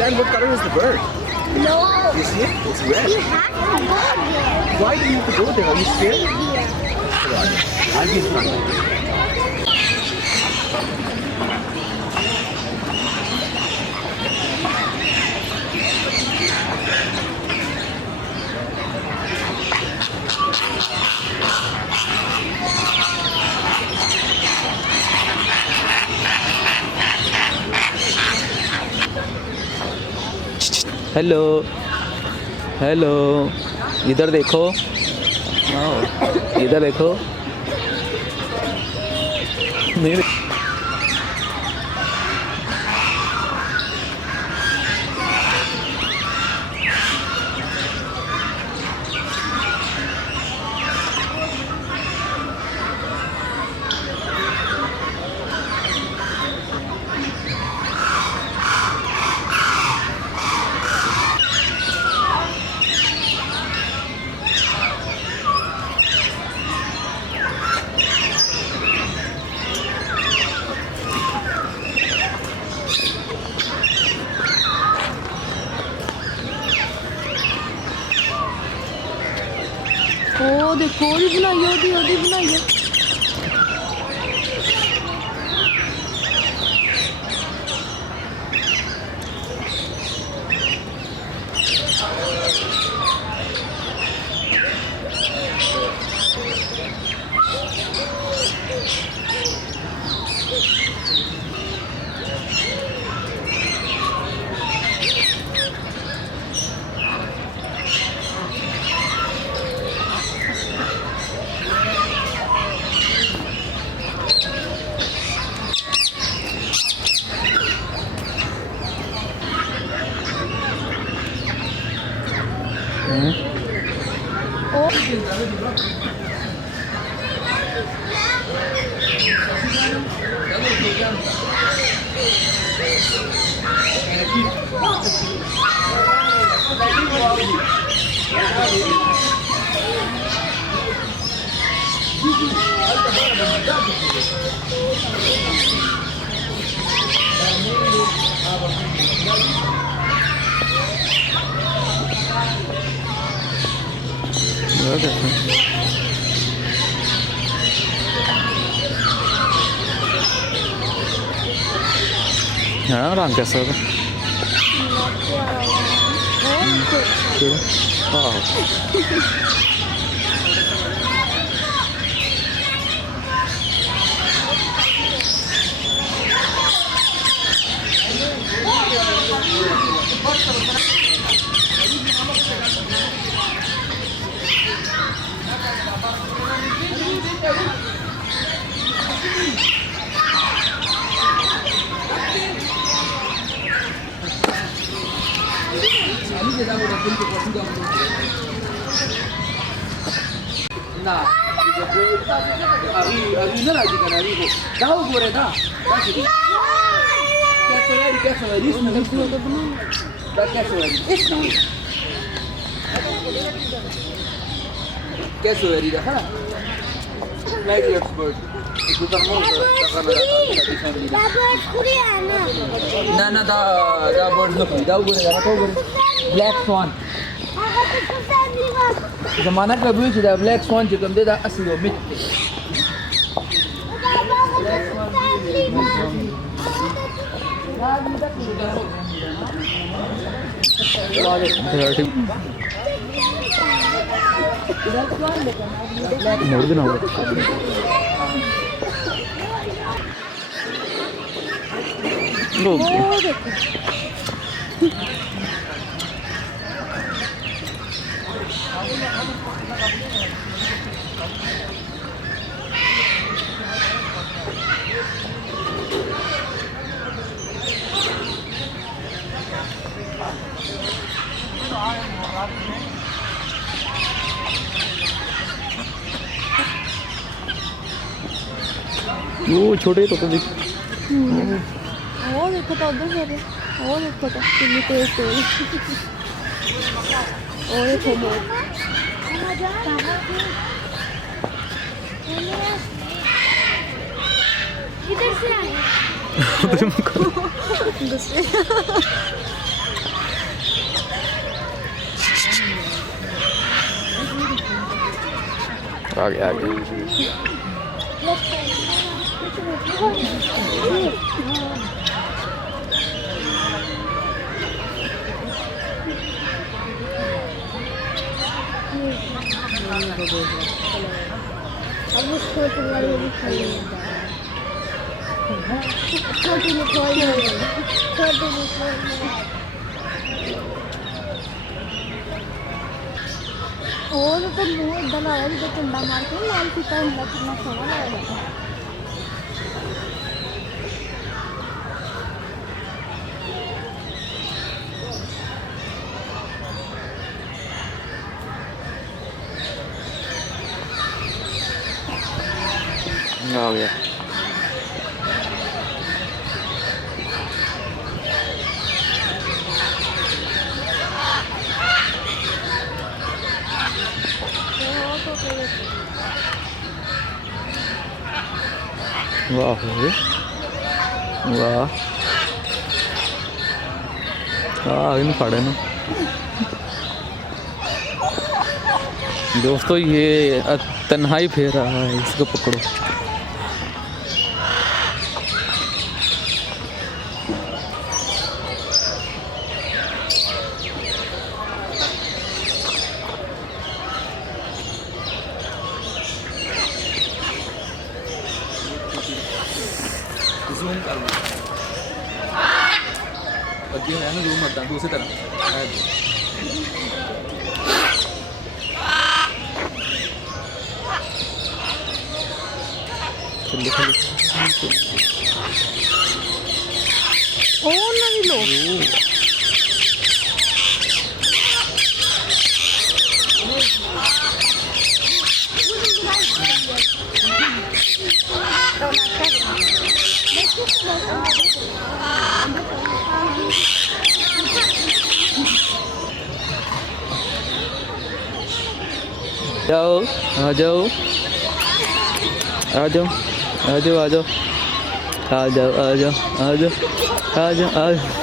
Dan, what color is the bird? No. You see it? It's red. You have to go there. Why do you have to go there? Are you scared? Deer. Hold on. I'll be in front. Hello hello इधर देखो इधर देखो नहीं ਉਹ ਦੇਖੋ ਉਹਦੀ ਬਣਾਈ ਆ, ਉਹਦੀ ਬਣਾਈ ਆ। हाँ रंग कैसा होगा Nah, ari na lagi kan ari ko. Daw gore da. कैसे है इसमें देखो तो बना दा कैसे है इसमें कैसे है री देखा लाइट एक्सपर्ट इसको तो हम That bird Korean. ना दा बर्ड नो दा gore da तो gore ब्लैक स्वान जमाना कभी हुई दा ब्लैक स्वान जो तुम दे दा असली मिट मोड़ देना होगा वो छोटे तो देख वो देखो तो उधर से वो देखो तो कितनी तेज तेज वो देखो मोर इधर से आए दूसरे आ गया आ गया। अब उस छोटे वाले भी खाई छोटी में खोई छोटी में खोई और तो मुंह इधर आया जिधर चंडा मार के लाल पीता हमला कितना सोना लगा आ गया। वाह वाह इन फाड़े ना दोस्तों, ये तन्हाई फेर रहा है, इसको पकड़ो। ਜ਼ੂਮ ਕਰ ਲਓ ਅੱਗੇ ਹੋਇਆ ਨਾ ਜ਼ੂਮ ਮੱਦਾਂ ਦੂਸਰੀ ਤਰ੍ਹਾਂ चलो चलो ਉਹ ਨਾ ਵੀ ਲੋ जाओ आ जाओ आ जाओ आ जाओ आ जाओ आ जाओ आ जाओ आ जाओ आ जाओ आ जाओ।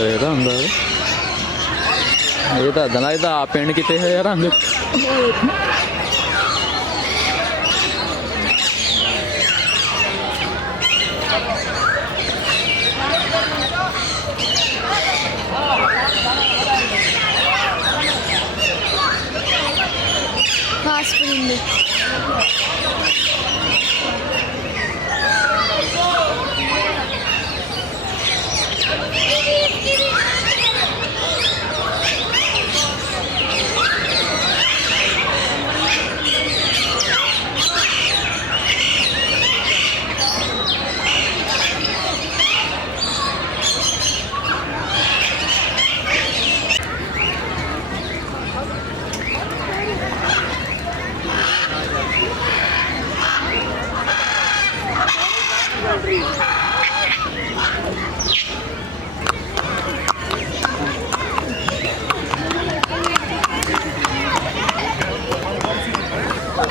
ਇਹਦਾ ਹੁੰਦਾ ਇਹ ਤਾਂ ਦਲਾ ਇਹਦਾ ਆ ਪਿੰਡ ਕਿਤੇ ਹੈ ਯਾਰ ਰੰਗ ਖਾਸ ਪਰਿੰਦੇ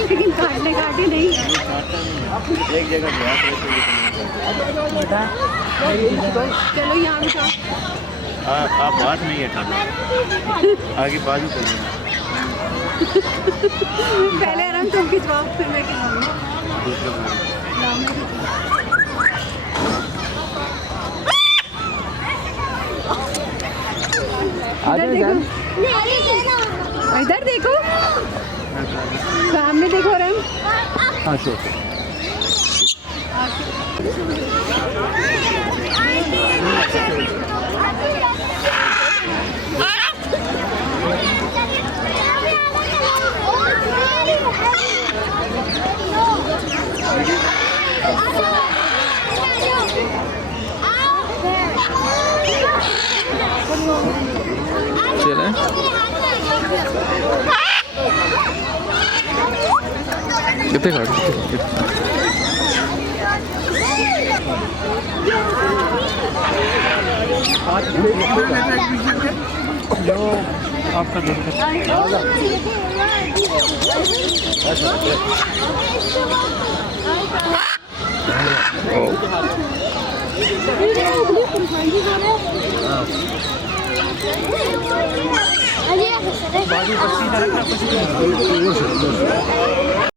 लेकिन काटने काटे नहीं एक जगह गया चलो यहाँ भी खाओ आप बात नहीं है खाना आगे बाजू करें पहले आराम तुम खिंचवाओ फिर मैं खिंचवाऊंगी इधर देखो इधर देखो सामने देखो रैम। हाँ श्योर। चले कितने खड़े आपका अरे